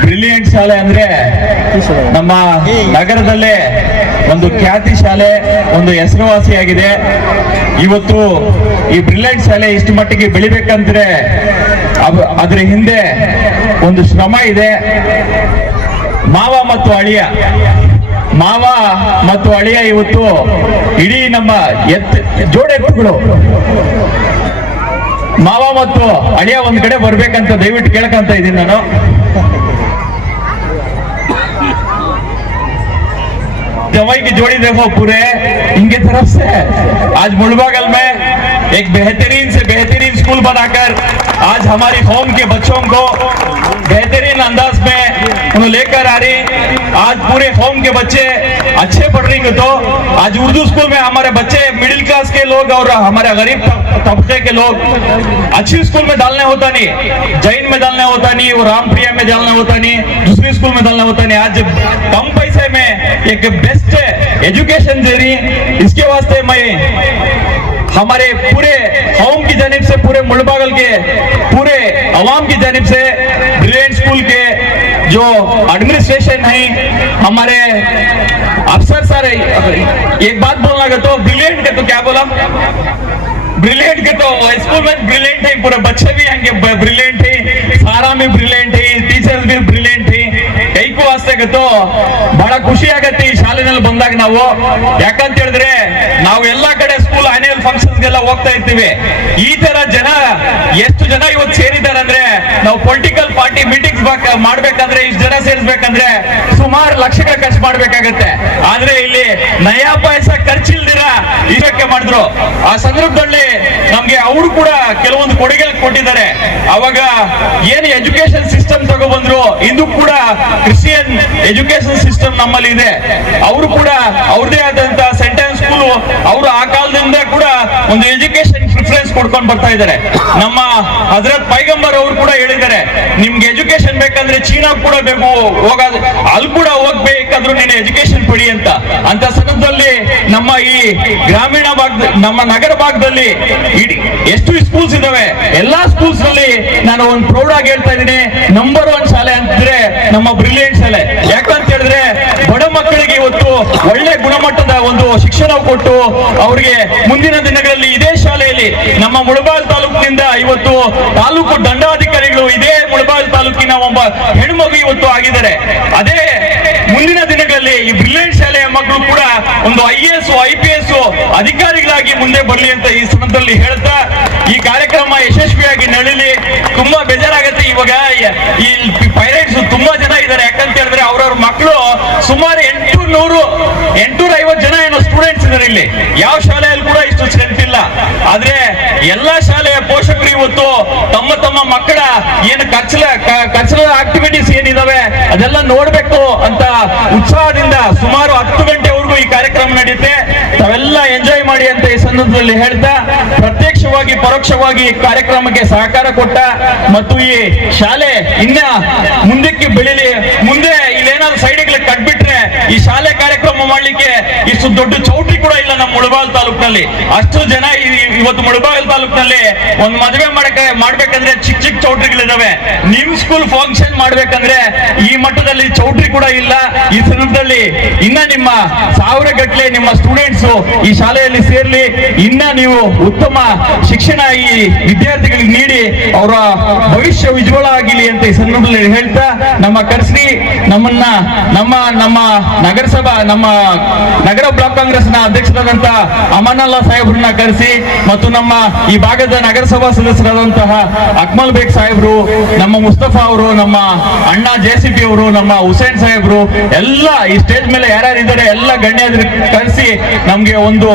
Brilliant ಶಾಲೆ ಅಂದ್ರೆ ನಮ್ಮ ನಗರದಲ್ಲೇ ಒಂದು ಖ್ಯಾತಿ ಶಾಲೆ, ಒಂದು ಹೆಸರುವಾಸಿಯಾಗಿದೆ. ಇವತ್ತು ಈ ಬ್ರಿಲಿಯಂಟ್ ಶಾಲೆ ಇಷ್ಟು ಮಟ್ಟಿಗೆ ಬೆಳಿಬೇಕಂದ್ರೆ ಅದ್ರ ಹಿಂದೆ ಒಂದು ಶ್ರಮ ಇದೆ. ಮಾವ ಮತ್ತು ಅಳಿಯ. ಮಾವ ಮತ್ತು ಅಳಿಯ ಇವತ್ತು ಇಡೀ ನಮ್ಮ ಎತ್ ಜೋಡೆತ್ತುಗಳು ಮಾವ ಮತ್ತು ಅಳಿಯ ಒಂದ್ ಕಡೆ ಬರ್ಬೇಕಂತ ದಯವಿಟ್ಟು ಕೇಳ್ಕಂತ ಇದ್ದೀನಿ ನಾನು. जवाई की जोड़ी देखो, पूरे इनके तरफ़ से आज मुड़बागल में एक बेहतरीन से बेहतरीन स्कूल बनाकर आज हमारी होम के बच्चों को बेहतरीन अंदाज में लेकर आ रही आज पूरे कौम के बच्चे अच्छे पढ़ रही तो आज उर्दू स्कूल में हमारे बच्चे मिडिल क्लास के लोग और हमारे गरीब तबके के लोग अच्छी स्कूल में डालने होता नहीं। जैन में डालने होता नहीं और रामप्रिया में डालना होता नहीं, दूसरी स्कूल में डालना होता नहीं। आज कम पैसे में एक बेस्ट एजुकेशन दे रही इसके वास्ते मैं हमारे पूरे कौम की जानिब से, पूरे मुलबागल के, पूरे अवाम की जानिब से ब्रिलियंट स्कूल के जो एडमिनिस्ट्रेशन है हमारे अफसर सर एक बात बोलना का तो ब्रिलियंट का तो क्या बोला ब्रिलियंट के तो स्कूल में ब्रिलियंट है पूरे बच्चे भी हंगे ब्रिलियंट है सारा में ब्रिलियंट है ಟೀಚರ್ಸ್ ಬಿ ಬ್ರಿಲಿಯಂಟ್ ಕೈಕು ವಾಸ್ತೆಗತ್ತು ಬಹಳ ಖುಷಿ ಆಗತ್ತೆ ಈ ಶಾಲೆನಲ್ಲಿ ಬಂದಾಗ ನಾವು ಯಾಕಂತ ಹೇಳಿದ್ರೆ ನಾವು ಎಲ್ಲಾ ಕಡೆ ಗೆಲ್ಲ ಹೋಗ್ತಾ ಇರ್ತೀವಿ ಈ ತರ ಜನ ಎಷ್ಟು ಜನ ಇವತ್ತು ಸೇರಿದ್ದಾರೆ ಅಂದ್ರೆ ನಾವು ಪೊಲಿಟಿಕಲ್ ಪಾರ್ಟಿ ಮೀಟಿಂಗ್ಸ್ ಮಾಡ್ಬೇಕಂದ್ರೆ ಇಷ್ಟು ಜನ ಸೇರಿಸ್ಬೇಕಂದ್ರೆ ಸುಮಾರು ಲಕ್ಷಗಳ ಖರ್ಚು ಮಾಡ್ಬೇಕಾಗತ್ತೆ. ಆದ್ರೆ ಇಲ್ಲಿ ನಯಾ ಪಾಯಸ ಖರ್ಚಿಲ್ದಿರ ಇದಕ್ಕೆ ಮಾಡಿದ್ರು. ಆ ಸಂದರ್ಭದಲ್ಲಿ ನಮ್ಗೆ ಅವರು ಕೂಡ ಕೆಲವೊಂದು ಕೊಡುಗೆ ಕೊಟ್ಟಿದ್ದಾರೆ. ಅವಾಗ ಏನು ಎಜುಕೇಶನ್ ಸಿಸ್ಟಮ್ ತಗೊಬಂದ್ರು, ಇಂದು ಕೂಡ ಕ್ರಿಶ್ಚಿಯನ್ ಎಜುಕೇಶನ್ ಸಿಸ್ಟಮ್ ನಮ್ಮಲ್ಲಿ ಇದೆ. ಅವರು ಕೂಡ ಅವ್ರದೇ ಆದಂತ ಸೆಂಟೆನ್ಸ್ ಸ್ಕೂಲ್ ಅವರು ಆ ಕಾಲದಿಂದ ಕೂಡ ಒಂದು ಎಜುಕೇಶನ್ ಪ್ರಿಫರೆನ್ಸ್ ಕೊಡ್ಕೊಂಡು ಬರ್ತಾ ಇದ್ದಾರೆ. ನಮ್ಮ ಹಜರತ್ ಪೈಗಂಬರ್ ಅವರು ಕೂಡ ಹೇಳಿದ್ದಾರೆ, ನಿಮ್ಗೆ ಎಜುಕೇಶನ್ ಬೇಕಂದ್ರೆ ಚೀನಾ ಕೂಡ ಬೇಕು ಹೋಗ ಅಲ್ಲಿ ಕೂಡ ಹೋಗ್ಬೇಕಾದ್ರೂ ನೀನು ಎಜುಕೇಶನ್ ಪಡಿ ಅಂತ. ಅಂತ ಸಂದರ್ಭದಲ್ಲಿ ನಮ್ಮ ಈ ಗ್ರಾಮೀಣ ಭಾಗದ, ನಮ್ಮ ನಗರ ಭಾಗದಲ್ಲಿ ಎಷ್ಟು ಸ್ಕೂಲ್ಸ್ ಇದಾವೆ, ಎಲ್ಲಾ ಸ್ಕೂಲ್ಸ್ನಲ್ಲಿ ನಾನು ಒಂದು ಪ್ರೌಡ್ ಆಗಿ ಹೇಳ್ತಾ ಇದ್ದೀನಿ ನಂಬರ್ ಒನ್ ಶಾಲೆ ಅಂತಂದ್ರೆ ನಮ್ಮ ಬ್ರಿಲಿಯಂಟ್ ಶಾಲೆ. ಯಾಕಂತ ಹೇಳಿದ್ರೆ ಬಡ ಮಕ್ಕಳಿಗೆ ಇವತ್ತು ಒಳ್ಳೆ ಗುಣಮಟ್ಟದ ಶಿಕ್ಷಣ ಕೊಟ್ಟು ಅವರಿಗೆ ಮುಂದಿನ ದಿನಗಳಲ್ಲಿ ಇದೇ ಶಾಲೆಯಲ್ಲಿ ನಮ್ಮ ಮುಳಬಾಲ್ ತಾಲೂಕಿನಿಂದ ಇವತ್ತು ತಾಲೂಕು ದಂಡಾಧಿಕಾರಿಗಳು ಇದೇ ಮುಳಬಾಲ್ ತಾಲೂಕಿನ ಒಬ್ಬ ಹೆಣ್ಮಗು ಇವತ್ತು ಆಗಿದ್ದಾರೆ. ಅದೇ ಮುಂದಿನ ದಿನಗಳಲ್ಲಿ ಈ ಬ್ರಿಲಿಯಂಟ್ ಶಾಲೆಯ ಮಕ್ಕಳು ಕೂಡ ಒಂದು I S, I P S ಅಧಿಕಾರಿಗಳಾಗಿ ಮುಂದೆ ಬರಲಿ ಅಂತ ಈ ಸಂದರ್ಭದಲ್ಲಿ ಹೇಳ್ತಾ ಈ ಕಾರ್ಯಕ್ರಮ ಯಶಸ್ವಿಯಾಗಿ ನಡೀಲಿ. ತುಂಬಾ ಬೇಜಾರಾಗತ್ತೆ ಇವಾಗ. ಈ ಪೈರೇಟ್ಸ್ ತುಂಬಾ ಜನ ಇದ್ದಾರೆ. ಯಾಕಂತ ಹೇಳಿದ್ರೆ ಅವ್ರವ್ರ ಮಕ್ಕಳು ಸುಮಾರು ಎಂಟು ನೂರು ಎಂಟುನೂರ ಐವತ್ತು ಜನ ಏನೋ ಸ್ಟೂಡೆಂಟ್ಸ್ ಇದ್ದಾರೆ ಇಲ್ಲಿ. ಯಾವ ಶಾಲೆಯಲ್ಲಿ ಕೂಡ ಇಷ್ಟು ಸ್ಟ್ರೆಂತ್ ಇಲ್ಲ. ಆದ್ರೆ ಎಲ್ಲಾ ಶಾಲೆಯ ಪೋಷಕರು ಇವತ್ತು ತಮ್ಮ ತಮ್ಮ ಮಕ್ಕಳ ಏನು ಕಚ್ಚಲ ಕಲ್ಚರಲ್ ಆಕ್ಟಿವಿಟೀಸ್ ಏನಿದಾವೆ ಅದೆಲ್ಲ ನೋಡ್ಬೇಕು ಅಂತ ಉತ್ಸಾಹದಿಂದ ಸುಮಾರು ಹತ್ತು ಗಂಟೆವರೆಗೂ ಈ ಕಾರ್ಯಕ್ರಮ ನಡೆಯುತ್ತೆ. ತಾವೆಲ್ಲ ಎಂಜಾಯ್ ಮಾಡಿ ಅಂತ ಈ ಸಂದರ್ಭದಲ್ಲಿ ಹೇಳ್ತಾ, ಪ್ರತ್ಯಕ್ಷವಾಗಿ, ಪರೋಕ್ಷವಾಗಿ ಕಾರ್ಯಕ್ರಮಕ್ಕೆ ಸಹಕಾರ ಕೊಟ್ಟ ಮತ್ತು ಈ ಶಾಲೆ ಇನ್ನ ಮುಂದಕ್ಕೆ ಬೆಳಿಲಿ, ಮುಂದೆ ಇಲ್ಲೇನಾದ್ರು ಸೈಡ್ಗಳಿಗೆ ಕಟ್ಬಿಟ್ರೆ ಈ ಶಾಲೆ ಕಾರ್ಯಕ್ರಮ ಮಾಡ್ಲಿಕ್ಕೆ ಇಷ್ಟು ದೊಡ್ಡ ಚೌಟಿ ಕೂಡ ಇಲ್ಲ ನಮ್ಮ ಮುಳಬಾಲ್ ತಾಲೂಕಿನಲ್ಲಿ. ಅಷ್ಟು ಜನ ಇವತ್ತು ಮುಳಬಾಗಲ್ ತಾಲೂಕಿನಲ್ಲಿ ಒಂದು ಮದುವೆ ಮಾಡಕ್ಕೆ ಮಾಡ್ಬೇಕಂದ್ರೆ ಚಿಕ್ಕ ಚಿಕ್ಕ ಚೌಟ್ರಿಗಳಿದಾವೆ. ನಿಮ್ ಸ್ಕೂಲ್ ಫಂಕ್ಷನ್ ಮಾಡ್ಬೇಕಂದ್ರೆ ಈ ಮಟ್ಟದಲ್ಲಿ ಚೌಟ್ರಿ ಕೂಡ ಇಲ್ಲ. ಈ ಸಂದರ್ಭದಲ್ಲಿ ಇನ್ನ ನಿಮ್ಮ ಸಾವಿರ ಗಟ್ಟಲೆ ನಿಮ್ಮ ಸ್ಟೂಡೆಂಟ್ಸ್ ಈ ಶಾಲೆಯಲ್ಲಿ ಸೇರ್ಲಿ. ಇನ್ನ ನೀವು ಉತ್ತಮ ಶಿಕ್ಷಣ ಈ ವಿದ್ಯಾರ್ಥಿಗಳಿಗೆ ನೀಡಿ. ಅವರ ಭವಿಷ್ಯ ಉಜ್ವಲ ಆಗಿಲಿ ಅಂತ ಈ ಸಂದರ್ಭದಲ್ಲಿ ಹೇಳ್ತಾ ನಮ್ಮ ಕರ್ಸಿ ನಮ್ಮನ್ನ ನಮ್ಮ ನಮ್ಮ ನಗರಸಭಾ ನಮ್ಮ ನಗರ ಬ್ಲಾಕ್ ಕಾಂಗ್ರೆಸ್ನ ಅಧ್ಯಕ್ಷರಾದಂತ ಅಮನಲ್ಲಾ ಸಾಹೇಬ್ರನ್ನ ಕರೆಸಿ ಮತ್ತು ನಮ್ಮ ಈ ಭಾಗದ ನಗರಸಭಾ ಸದಸ್ಯರಾದಂತಹ ಅಕ್ಮಲ್ ಬೇಗ್ ಸಾಹೇಬ್ರು, ನಮ್ಮ ಮುಸ್ತಫಾ ಅವರು, ನಮ್ಮ ಅಣ್ಣ ಜೆ ಸಿ ಪಿ ಅವರು, ನಮ್ಮ ಹುಸೇನ್ ಸಾಹೇಬ್ರು, ಎಲ್ಲ ಈ ಸ್ಟೇಜ್ ಮೇಲೆ ಯಾರ್ಯಾರಿದ್ದಾರೆ ಎಲ್ಲ ಗಣ್ಯದ್ರು ಕರೆಸಿ ನಮ್ಗೆ ಒಂದು